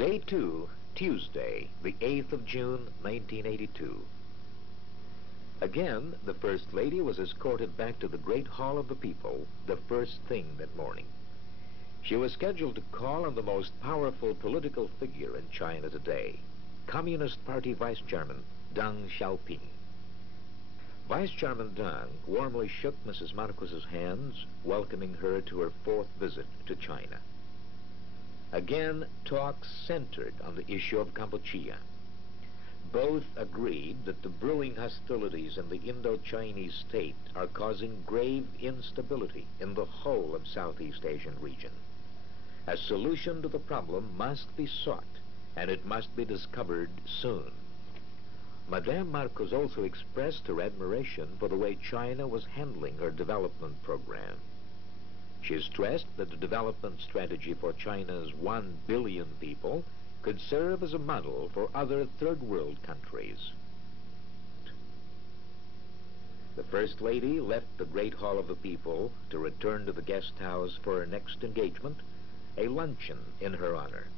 Day 2, Tuesday, the 8th of June, 1982. Again, the First Lady was escorted back to the Great Hall of the People the first thing that morning. She was scheduled to call on the most powerful political figure in China today, Communist Party Vice Chairman Deng Xiaoping. Vice Chairman Deng warmly shook Mrs. Marcos's hands, welcoming her to her fourth visit to China. Again, talks centered on the issue of Kampuchea. Both agreed that the brewing hostilities in the Indo-Chinese state are causing grave instability in the whole of Southeast Asian region. A solution to the problem must be sought, and it must be discovered soon. Madame Marcos also expressed her admiration for the way China was handling her development program. She stressed that the development strategy for China's 1 billion people could serve as a model for other third world countries. The First Lady left the Great Hall of the People to return to the guest house for her next engagement, a luncheon in her honor.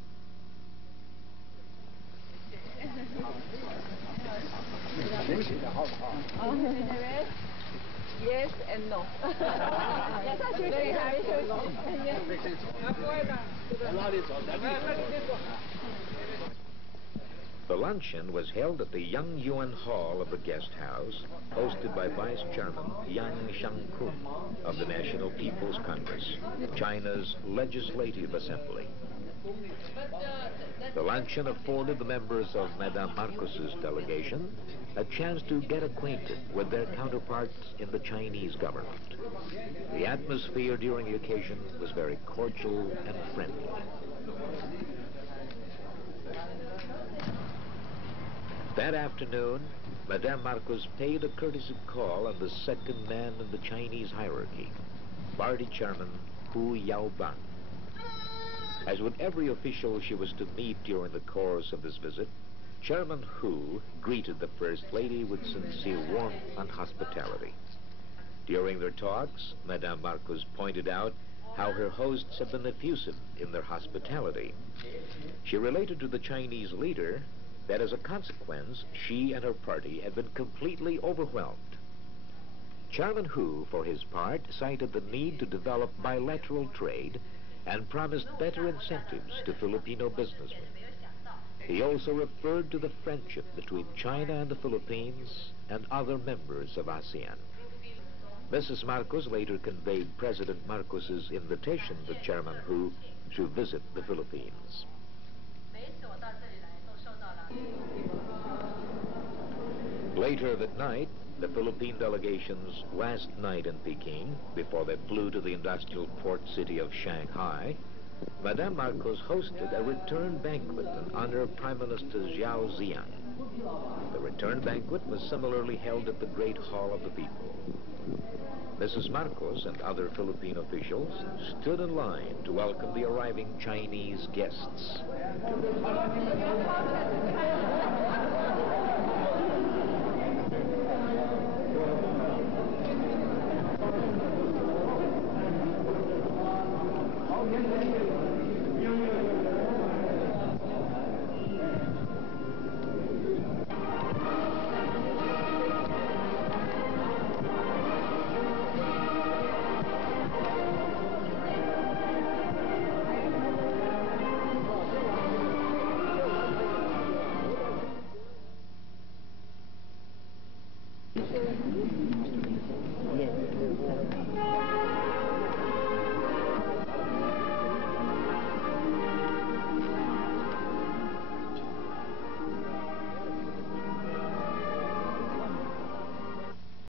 Yes and no. The luncheon was held at the Young Yuan Hall of the guest house, hosted by Vice Chairman Yang Shangkun of the National People's Congress, China's legislative assembly. The luncheon afforded the members of Madame Marcos's delegation a chance to get acquainted with their counterparts in the Chinese government. The atmosphere during the occasion was very cordial and friendly. That afternoon, Madame Marcos paid a courtesy call on the second man in the Chinese hierarchy, Party Chairman Hu Yaobang. As with every official she was to meet during the course of this visit, Chairman Hu greeted the First Lady with sincere warmth and hospitality. During their talks, Madame Marcos pointed out how her hosts had been effusive in their hospitality. She related to the Chinese leader that as a consequence, she and her party had been completely overwhelmed. Chairman Hu, for his part, cited the need to develop bilateral trade and promised better incentives to Filipino businessmen. He also referred to the friendship between China and the Philippines and other members of ASEAN. Mrs. Marcos later conveyed President Marcos's invitation to Chairman Hu to visit the Philippines. Later that night, the Philippine delegation's last night in Peking, before they flew to the industrial port city of Shanghai, Madame Marcos hosted a return banquet in honor of Prime Minister Zhao Ziyang. The return banquet was similarly held at the Great Hall of the People. Mrs. Marcos and other Philippine officials stood in line to welcome the arriving Chinese guests.